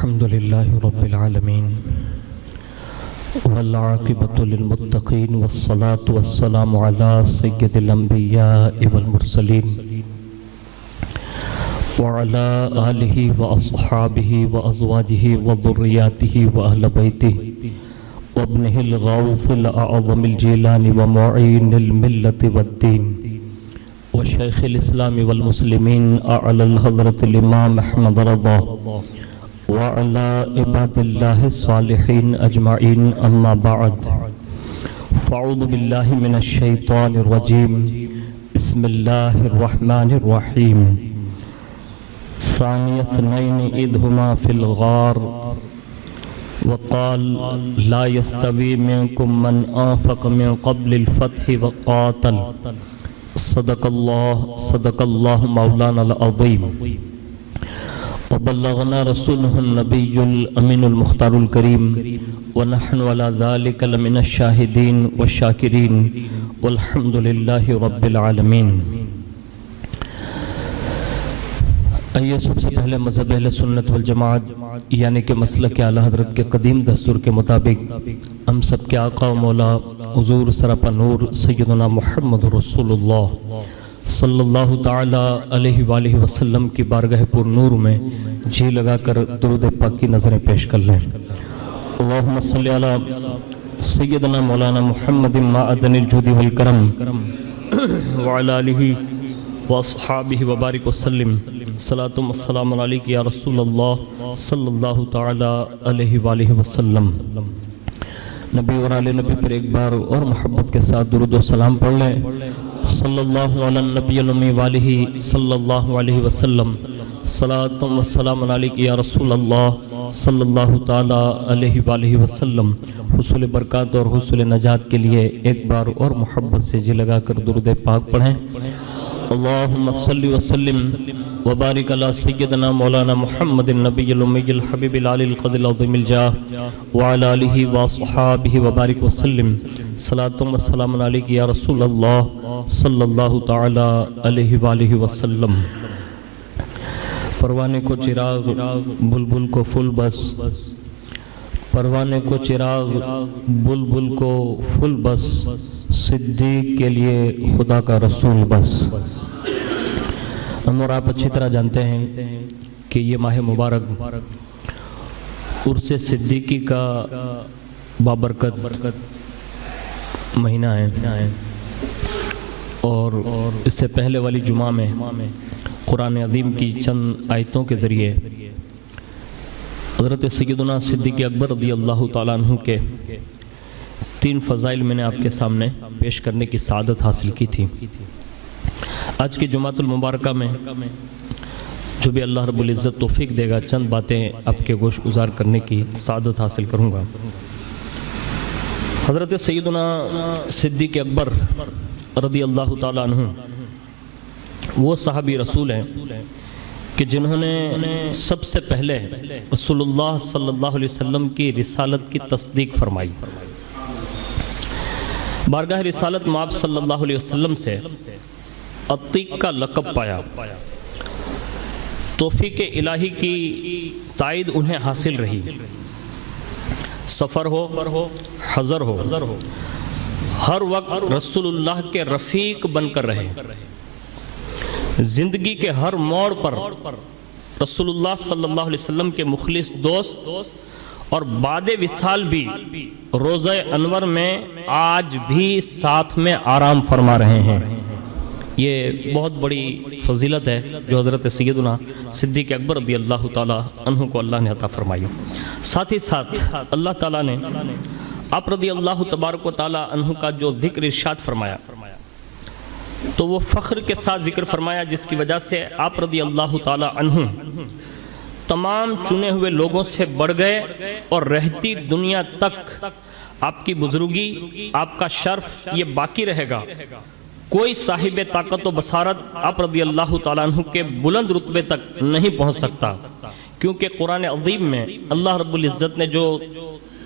الحمد لله رب العالمين والعاقبة للمتقين والصلاة والسلام على سيد الأنبياء والمرسلين وعلى آله وأصحابه وأزواجه وذرياته وأهل بيته وابنه الغوث الأعظم الجيلان ومعين الملة والدين وشيخ الإسلام والمسلمين أعلى الحضرة الإمام أحمد رضا وعلى عباد الله الصالحين أجمعين أما بعد فأعوذ بالله من الشيطان الرجيم بسم الله الرحمن الرحيم ثاني اثنين إذ هما في الغار وقال لا يستوي منكم من أنفق من قبل الفتح وقاتل صدق الله مولانا العظيم وبلغنا رسوله النبي الأمين المختار الكريم ونحن على ذلك لمن الشاهدين والشاكرين والحمد لله رب العالمين. آئیے سب سے پہلے مذہب اہل سنت والجماعت یعنی کہ مسلک اعلیٰ حضرت کے قدیم دستور کے مطابق ہم سب کے آقا و مولا حضور سراپا نور سیدنا محمد رسول اللہ صلی اللہ تعالی علیہ وآلہ وسلم کی بارگاہ پر نور میں جی لگا کر درود پاک کی نظریں پیش کر لیں. اللہم صلی علی سیدنا مولانا محمد معدن الجود والکرم وعلی آلہ واصحابہ وبارک وسلم صلاۃ و السلام علیک یا رسول اللہ صلی اللہ تعالی علیہ وآلہ وسلم. نبی اور آل نبی پر ایک بار اور محبت کے ساتھ درود و سلام پڑھ لیں. صلی اللہ علی النبی الامی والہ صلی اللہ علیہ وسلم صلاۃ و السلام علیک یا رسول اللہ صلی اللہ تعالی علیہ وآلہ وسلم. حصول برکات اور حصول نجات کے لیے ایک بار اور محبت سے جی لگا کر درود پاک پڑھیں. اللہم صلی وسلم وبارک علی سیدنا مولانا محمد النبی الامی الحبیب العلی القدر العظیم الجاہ وعلی آلہ واصحابہ وبارک وسلم صلاۃ و السلام علیک یا رسول اللہ صلی اللہ تعالی علیہ وآلہ وسلم. پروانے کو چراغ بلبل کو فل بس، پروانے کو چراغ بلبل کو فل بس، صدیق کے لیے خدا کا رسول بس. ہم اور آپ اچھی طرح جانتے ہیں کہ یہ ماہ مبارک عرس صدیقی کا بابرکت مہینہ ہے، اور اس سے پہلے والی جمعہ میں قرآن عظیم کی چند آیتوں کے ذریعے حضرت سیدنا صدیق اکبر رضی اللہ تعالیٰ عنہ کے 3 فضائل میں نے آپ کے سامنے پیش کرنے کی سعادت حاصل کی تھی. آج کی جمعۃ المبارکہ میں جو بھی اللہ رب العزت توفیق دے گا چند باتیں آپ کے گوش گزار کرنے کی سعادت حاصل کروں گا. حضرت سیدنا صدیق اکبر رضی اللہ تعالیٰ عنہ وہ صحابی رسول ہیں کہ جنہوں نے سب سے پہلے رسول اللہ صلی اللہ علیہ وسلم کی رسالت کی تصدیق فرمائی. بارگاہ رسالت مآب صلی اللہ علیہ وسلم سے عتیق کا لقب پایا. توفیق الہی کی تائید انہیں حاصل رہی. سفر ہو حضر ہو ہر وقت رسول اللہ کے رفیق بن کر رہے. زندگی کے ہر موڑ پر رسول اللہ صلی اللہ علیہ وسلم کے مخلص دوست اور بعد وصال بھی روضہ انور میں آج بھی ساتھ میں آرام فرما رہے ہیں. یہ بہت بڑی فضیلت ہے جو حضرت سیدنا صدیق اکبر رضی اللہ تعالیٰ عنہ کو اللہ نے عطا فرمائی. ساتھ ہی ساتھ اللہ تعالیٰ نے آپ رضی اللہ تبارک و تعالیٰ عنہ کا جو ذکر ارشاد فرمایا تو وہ فخر کے ساتھ ذکر فرمایا جس کی وجہ سے آپ رضی اللہ تعالیٰ عنہ تمام چنے ہوئے لوگوں سے بڑھ گئے اور رہتی دنیا تک آپ کی بزرگی آپ کا شرف یہ باقی رہے گا. کوئی صاحب طاقت و بصارت آپ رضی اللہ تعالیٰ عنہ کے بلند رتبے تک نہیں پہنچ سکتا، کیونکہ قرآن عظیم میں اللہ رب العزت نے جو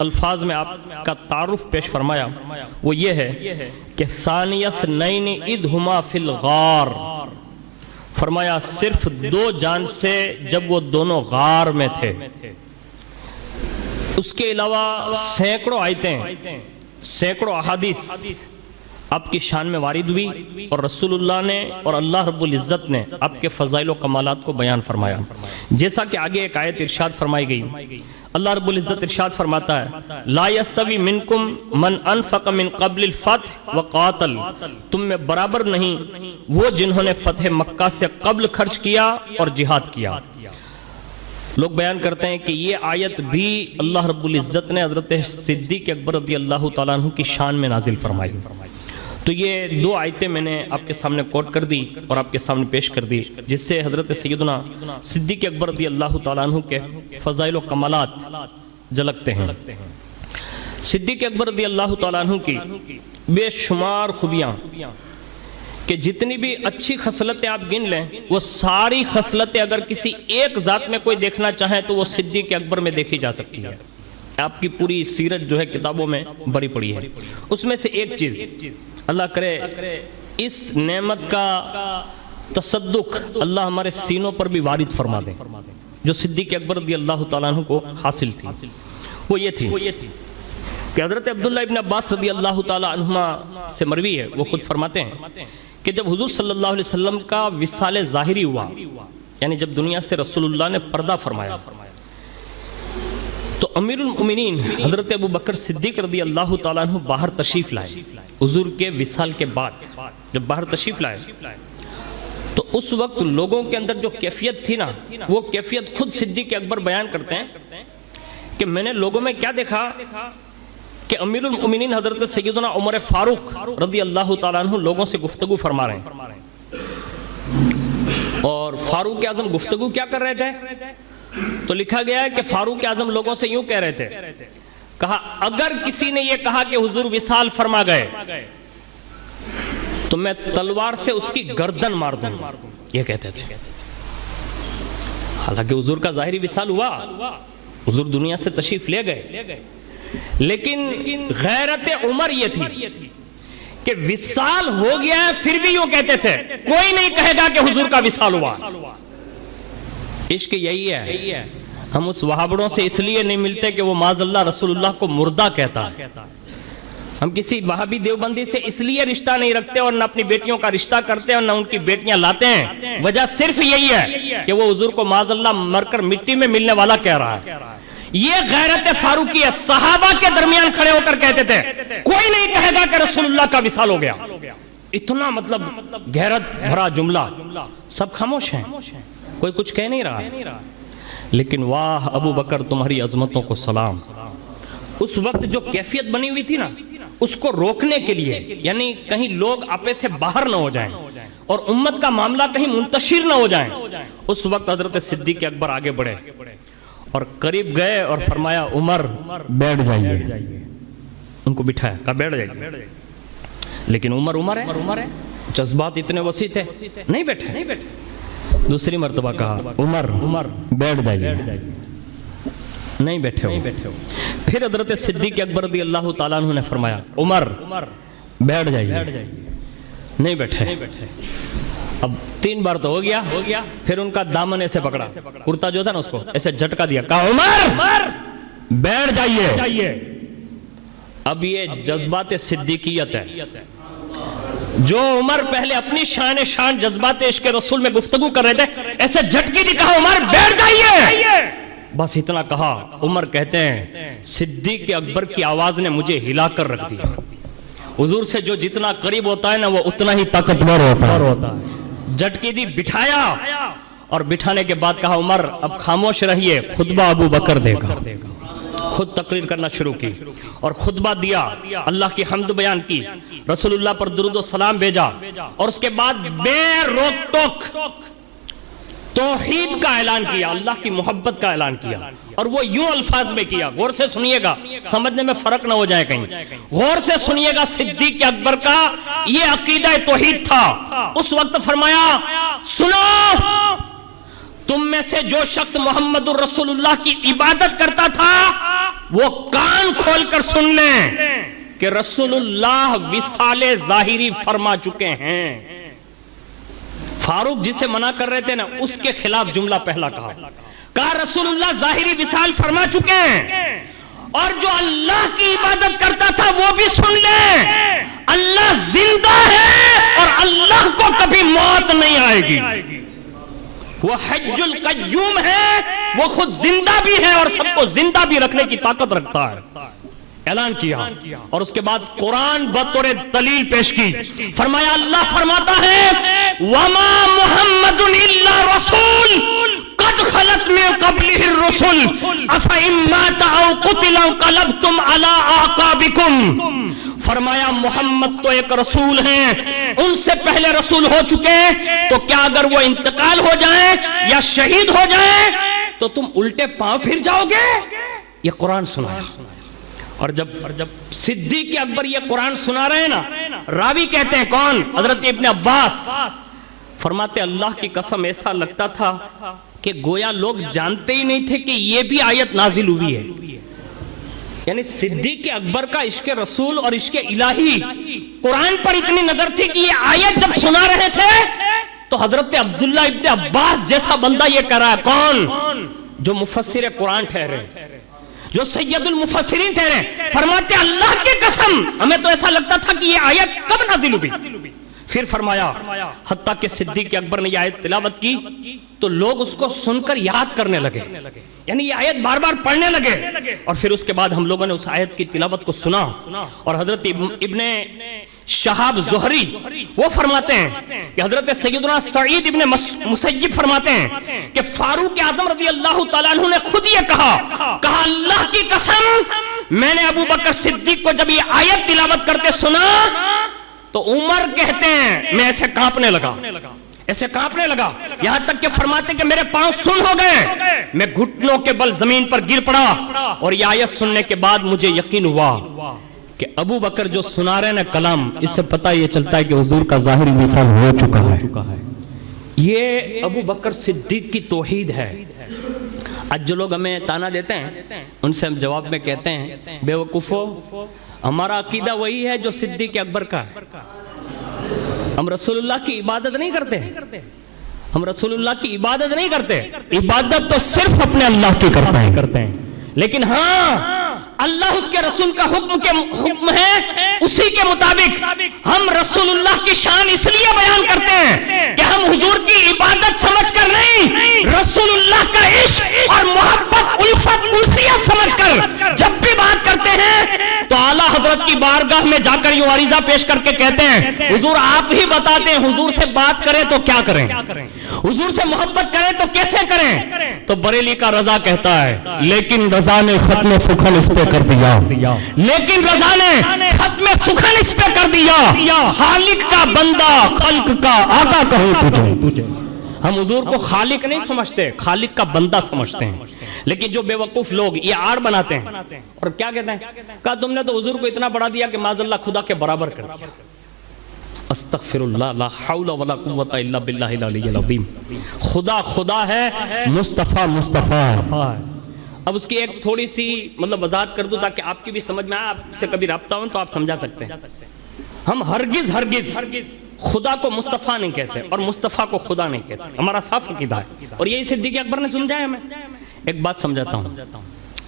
الفاظ میں آپ کا تعارف پیش فرمایا وہ یہ ہے کہ ثانی اثنین اذ ہما فی الغار، فرمایا صرف 2 جان سے جب وہ دونوں غار میں تھے. اس کے علاوہ سینکڑوں آیتیں، سینکڑوں احادیث آپ کی شان میں وارد ہوئی، اور رسول اللہ نے اور اللہ رب العزت نے آپ کے فضائل و کمالات کو بیان فرمایا. جیسا کہ آگے ایک آیت ارشاد فرمائی گئی، اللہ رب العزت ارشاد فرماتا ہے لا یستوی منکم من انفق من قبل الفتح وقاتل، تم میں برابر نہیں وہ جنہوں نے فتح مکہ سے قبل خرچ کیا اور جہاد کیا. لوگ بیان کرتے ہیں کہ یہ آیت بھی اللہ رب العزت نے حضرت صدیق اکبر رضی اللہ تعالیٰ عنہ کی شان میں نازل فرمائی. تو یہ دو آیتیں میں نے آپ کے سامنے کوٹ کر دی اور آپ کے سامنے پیش کر دی، جس سے حضرت سیدنا صدیق اکبر رضی اللہ تعالیٰ عنہ کے فضائل و کمالات جھلکتے ہیں. صدیق اکبر رضی اللہ تعالیٰ عنہ کی بے شمار خوبیاں، کہ جتنی بھی اچھی خصلتیں آپ گن لیں، وہ ساری خصلتیں اگر کسی ایک ذات میں کوئی دیکھنا چاہیں تو وہ صدیق اکبر میں دیکھی جا سکتی ہے. آپ کی پوری سیرت جو ہے کتابوں میں بھری پڑی ہے. اس میں سے ایک چیز، اللہ کرے اس نعمت کا تصدق اللہ ہمارے سینوں پر بھی وارد فرما دیں، جو صدیق اکبر رضی اللہ تعالیٰ عنہ کو حاصل تھی. وہ یہ تھی کہ حضرت عبداللہ ابن عباس رضی اللہ تعالیٰ عنہما سے مروی ہے، وہ خود فرماتے ہیں کہ جب حضور صلی اللہ علیہ وسلم کا وصال ظاہری ہوا، یعنی جب دنیا سے رسول اللہ نے پردہ فرمایا، تو امیر المؤمنین حضرت ابو بکر صدیق رضی اللہ تعالیٰ عنہ باہر تشریف لائے. حضور کے وصال کے بعد جب باہر تشریف لائے تو اس وقت لوگوں کے اندر جو کیفیت تھی نا، وہ کیفیت خود صدیق اکبر بیان کرتے ہیں کہ میں نے لوگوں میں کیا دیکھا کہ امیر المؤمنین حضرت سیدنا عمر فاروق رضی اللہ تعالیٰ عنہ لوگوں سے گفتگو فرما رہے ہیں، اور فاروق اعظم گفتگو کیا کر رہے تھے؟ تو لکھا گیا ہے کہ فاروق اعظم لوگوں سے یوں کہہ رہے تھے، کہا اگر کسی نے یہ کہا کہ حضور وصال فرما گئے تو میں تلوار سے اس کی گردن مار دوں گا، یہ کہتے تھے. حالانکہ حضور کا ظاہری وصال ہوا، حضور دنیا سے تشریف لے گئے، لیکن غیرت عمر یہ تھی کہ وصال ہو گیا ہے پھر بھی یوں کہتے تھے کوئی نہیں کہے گا کہ حضور کا وصال ہوا. عشق یہی ہے. ہم اس وہابڑوں سے اس لیے نہیں ملتے کہ وہ معاذ اللہ رسول اللہ کو مردہ کہتا ہے. ہم کسی وہابی دیوبندی سے اس لیے رشتہ نہیں رکھتے اور نہ اپنی بیٹیوں کا رشتہ کرتے اور نہ ان کی بیٹیاں لاتے ہیں. وجہ صرف یہی ہے کہ وہ حضور کو معاذ اللہ مر کر مٹی میں ملنے والا کہہ رہا ہے. یہ غیرت فاروقی ہے. صحابہ کے درمیان کھڑے ہو کر کہتے تھے کوئی نہیں کہے گا کہ رسول اللہ کا وصال ہو گیا. اتنا مطلب غیرت بھرا جملہ. سب خاموش ہیں، کوئی کچھ کہہ نہیں رہا. لیکن واہ ابو بکر تمہاری عظمتوں کو سلام. اس وقت جو کیفیت بنی ہوئی تھی نا، اس کو روکنے کے لیے، یعنی کہیں لوگ آپے سے باہر نہ ہو جائیں اور امت کا معاملہ کہیں منتشر نہ ہو جائیں، اس وقت حضرت صدیق اکبر آگے بڑھے اور قریب گئے اور فرمایا عمر بیٹھ جائیے. ان کو بٹھایا، کہا بیٹھ جائیے. لیکن عمر ہے، جذبات اتنے وسیع تھے، نہیں بیٹھے. دوسری مرتبہ کہا عمر بیٹھ جائیے، نہیں بیٹھے ہو. پھر حضرت صدیق اکبر رضی اللہ تعالیٰ عنہ نے فرمایا عمر بیٹھ جائیے، نہیں بیٹھے. اب 3 بار تو ہو گیا. پھر ان کا دامن ایسے پکڑا، کرتا جو تھا نا اس کو ایسے جھٹکا دیا، کہا عمر بیٹھ جائیے. اب یہ جذبات صدیقیت ہے. جو عمر پہلے اپنی شان جذبات عشق رسول میں گفتگو کر رہے تھے، ایسے جھٹکی دی، کہا عمر بیٹھ جائیے. بس اتنا کہا. عمر کہتے ہیں صدیق اکبر کی آواز نے مجھے ہلا کر رکھ دیا. حضور سے جو جتنا قریب ہوتا ہے نا، وہ اتنا ہی طاقتور ہوتا ہے. جھٹکی دی، بٹھایا، اور بٹھانے کے بعد کہا عمر اب خاموش رہیے، خطبہ ابو بکر دے گا. خود تقریر کرنا شروع کی اور خطبہ دیا، اللہ کی حمد بیان کی، رسول اللہ پر درود و سلام بھیجا، اور اس کے بعد بے روک ٹوک توحید کا اعلان کیا، اللہ کی محبت کا اعلان کیا. اور وہ یوں الفاظ میں کیا، غور سے سنیے گا، سمجھنے میں فرق نہ ہو جائے کہیں. غور سے سنیے گا، صدیق اکبر کا یہ عقیدہ توحید تھا. اس وقت فرمایا سنو، تم میں سے جو شخص محمد الرسول اللہ کی عبادت کرتا تھا وہ کان کھول کر سن لیں کہ رسول اللہ وصال ظاہری فرما چکے ہیں. فاروق جسے منع کر رہے تھے نا، اس کے خلاف جملہ پہلا کہا رسول اللہ ظاہری وصال فرما چکے ہیں. اور جو اللہ کی عبادت کرتا تھا وہ بھی سن لے، اللہ زندہ ہے اور اللہ کو کبھی موت نہیں آئے گی، وہ حج القیوم ہے، وہ خود زندہ بھی ہے اور سب کو زندہ بھی رکھنے کی طاقت رکھتا ہے، اعلان کیا۔ اور اس کے بعد قرآن بطور دلیل پیش کی، فرمایا اللہ فرماتا ہے وَمَا مُحَمَّدٌ إِلَّا رَسُولٌ قَدْ خَلَتْ مِن قَبْلِهِ الرُّسُلُ أَفَإِن مَاتَ أَوْ قُتِلَ انقلبتم عَلَىٰ أَعْقَابِكُمْ، فرمایا محمد تو ایک رسول ہیں، ان سے پہلے رسول ہو چکے، تو کیا اگر وہ انتقال ہو جائیں یا شہید ہو جائیں تو تم الٹے پاؤں پھر جاؤ گے؟ یہ قرآن سنایا۔ اور جب صدیق اکبر یہ قرآن سنا رہے ہیں نا، راوی کہتے ہیں کون؟ حضرت ابن عباس فرماتے اللہ کی قسم ایسا لگتا تھا کہ گویا لوگ جانتے ہی نہیں تھے کہ یہ بھی آیت نازل ہوئی ہے۔ یعنی صدیق اکبر کا عشق رسول اور عشق الہی قرآن پر اتنی نظر تھی کہ یہ آیت جب سنا رہے تھے تو حضرت عبداللہ ابن عباس جیسا بندہ یہ کہہ رہا ہے، کون؟ جو مفسر قرآن ٹھہرے، جو سید المفسرین ٹھہرے، فرماتے اللہ کی قسم ہمیں تو ایسا لگتا تھا کہ یہ آیت کب نازل ہوئی۔ پھر فرمایا حتیٰ کہ صدیق اکبر نے یہ آیت تلاوت کی تو لوگ اس کو سن کر یاد کرنے لگے، یعنی یہ آیت بار بار پڑھنے لگے۔ اور پھر اس کے بعد ہم لوگوں نے اس آیت کی تلاوت کو سنا، اور حضرت ابن شہاب زہری وہ فرماتے ہیں کہ حضرت سیدنا سعید ابن مسیب فرماتے ہیں کہ فاروق اعظم رضی اللہ تعالیٰ عنہ نے خود یہ کہا اللہ کی قسم میں نے ابو بکر صدیق کو جب یہ آیت تلاوت کرتے سنا تو عمر کہتے ہیں میں ایسے کانپنے لگا، ایسے کانپنے لگا، یہاں تک کہ فرماتے ہیں کہ میرے پاؤں سن ہو گئے، میں گھٹنوں کے بل زمین پر گر پڑا، اور یہ آیت سننے کے بعد مجھے یقین ہوا کہ ابو بکر جو سنا رہے ہیں کلام، اس سے پتہ یہ چلتا ہے کہ حضور کا ظاہری وصال ہو چکا ہے۔ یہ ابو بکر صدیق کی توحید ہے۔ آج جو لوگ ہمیں تانا دیتے ہیں ان سے ہم جواب میں کہتے ہیں بے وقوفو، ہمارا عقیدہ وہی ہے جو صدیق اکبر کا ہے۔ ہم رسول اللہ کی عبادت نہیں کرتے، ہم رسول اللہ کی عبادت نہیں کرتے، عبادت تو صرف اپنے اللہ کی کرتے ہیں، لیکن ہاں اللہ اس کے رسول کا حکم ہے، اسی کے مطابق ہم رسول اللہ کی شان اس لیے بیان کرتے ہیں کہ ہم حضور کی عبادت سمجھ کر نہیں، رسول اللہ کا عشق اور محبت الفت انسیت سمجھ کر جب بھی بات کرتے ہیں تو اعلیٰ حضرت کی بارگاہ میں جا کر یوں عریضہ پیش کر کے کہتے ہیں حضور آپ ہی بتاتے ہیں حضور سے بات کریں تو کیا کریں، حضور سے محبت کریں تو کیسے کریں؟ تو بریلی کا رضا کہتا ہے لیکن رضا نے ختم سخن اس پہ کر دیا، لیکن رضا نے ختم سخن اس پہ کر دیا، خالق کا بندہ خلق کا آقا کہوں تجھے۔ ہم حضور کو خالق نہیں سمجھتے، خالق کا بندہ سمجھتے ہیں، لیکن جو بے وقوف لوگ یہ آڑ بناتے ہیں اور کیا کہتے ہیں کہا تم نے تو حضور کو اتنا بڑھا دیا کہ معاذ اللہ خدا کے برابر کر دیا۔ استغفر اللہ، لا حول ولا قوت الا باللہ العلی العظیم۔ خدا خدا ہے، مصطفیٰ مصطفیٰ ہے۔ اب اس کی ایک تھوڑی سی وضاحت کر دوں تاکہ آپ کی بھی سمجھ میں آئے، آپ سے کبھی رابطہ ہوں تو آپ سمجھا سکتے ہیں۔ ہم ہرگز خدا کو مصطفیٰ نہیں کہتے اور مصطفیٰ کو خدا نہیں کہتے، ہمارا صاف عقیدہ ہے، اور یہی صدیق اکبر نے سمجھایا ہمیں۔ ایک بات سمجھاتا ہوں،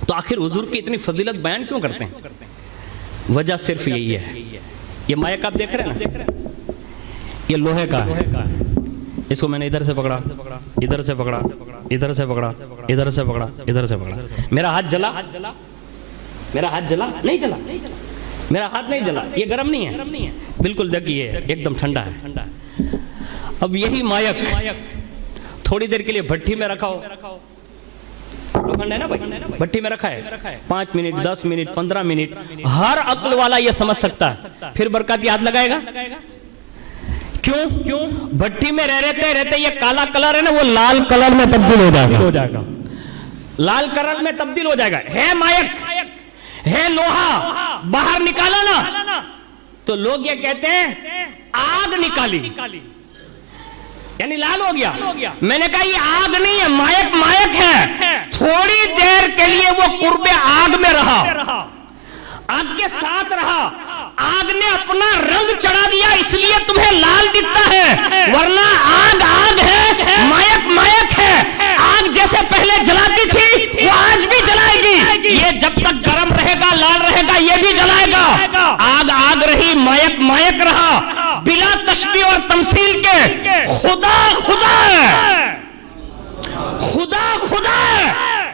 تو آخر حضور کی اتنی فضیلت بیان کیوں کرتے ہیں؟ وجہ صرف یہی ہے، یہ مائک آپ دیکھ رہے ہیں نا، یہ لوہے کا ہے، اس کو میں نے ادھر سے پکڑا، ادھر سے پکڑا، ادھر سے پکڑا، ادھر سے پکڑا، ادھر سے پکڑا، میرا ہاتھ جلا، میرا ہاتھ جلا نہیں جلا، میرا ہاتھ نہیں جلا، یہ گرم نہیں ہے، بالکل دیکھیے ایک دم ٹھنڈا ہے۔ اب یہی مائک تھوڑی دیر کے لیے بھٹی میں رکھا ہو، بھٹی میں رکھا ہے 5 منٹ 10 منٹ 15 منٹ، ہر عقل والا یہ سمجھ سکتا ہے، پھر برکاتی ہاتھ لگائے گا؟ کیوں؟ بھٹی میں رہتے یہ کالا کلر ہے نا وہ لال کلر میں تبدیل ہو جائے گا، لال کلر میں تبدیل ہو جائے گا۔ ہے مائک، ہے لوہا، باہر نکالا نا تو لوگ یہ کہتے ہیں آگ نکالی، یعنی لال ہو گیا۔ میں نے کہا یہ آگ نہیں ہے، مائک ہے، تھوڑی دیر کے لیے وہ قرب آگ میں رہا، آگ کے ساتھ رہا، آگ نے اپنا رنگ چڑھا دیا اس لیے تمہیں لال دکھتا ہے، ورنہ آگ ہے، مائک ہے، آگ جیسے پہلے جلاتی تھی وہ آج بھی جلائے گی، یہ جب تک گرم رہے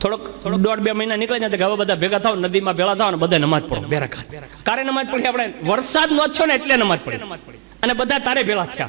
થોડોક 1.5-2 મહિના નીકળી જાય તો બધા ભેગા થાવ, નદીમાં ભેળા થાવ ને બધા નમાજ પઢો, બેરકા કારે નમાજ પઢી, આપણે વરસાદ નો થયો ને એટલે નમાજ પઢી, અને બધા તારે ભેળા થયા।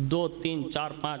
2, 3, 4, 5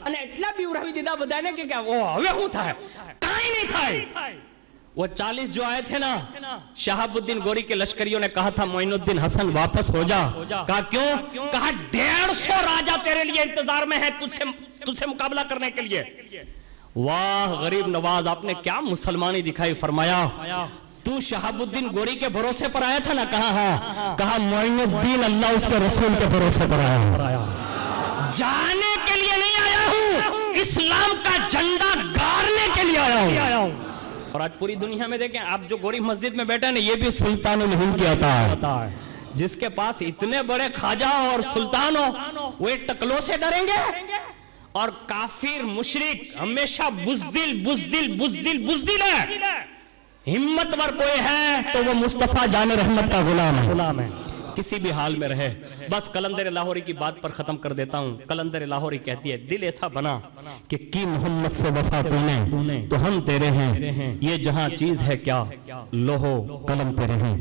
અને એટલા બીવરાવી દીધા બધાને કે હવે શું થાય, કાઈ નહીં થાય। وہ 40 جو آئے تھے نا، شہاب الدین گوری کے لشکریوں نے کہا تھا معین الدین حسن واپس ہو جا. کہا کیوں؟ کہا 150 راجہ تیرے لیے انتظار میں ہے تجھ سے مقابلہ کرنے کے لیے. واہ غریب نواز، آپ نے کیا مسلمانی دکھائی. فرمایا تو شہاب الدین گوری کے بھروسے پر آیا تھا نا؟ کہا ہاں. کہا معین الدین اللہ اس کے رسول کے بھروسے پر آیا. جانے کے لیے نہیں آیا ہوں، اسلام کا جھنڈا گاڑنے کے لیے آیا ہوں. اور آج پوری دنیا میں دیکھیں آپ، جو گوری مسجد میں بیٹھے ہیں یہ بھی سلطان الہند کیا ہوتا ہے. جس کے پاس اتنے بڑے خواجہ اور سلطان ہو، وہ ٹکلوں سے ڈریں گے. اور کافر مشرک ہمیشہ بزدل ہے. ہمتور کوئی ہے تو وہ مصطفیٰ جان رحمت کا غلام ہے، کسی بھی حال میں رہے. بس قلندر لاہوری کی بات پر ختم کر دیتا ہوں. قلندر لاہوری کہتی ہے دل ایسا بنا کہ کی محمد سے وفا تو نے تو ہم تیرے ہیں، یہ جہاں چیز ہے کیا لوہو قلم تیرے ہیں.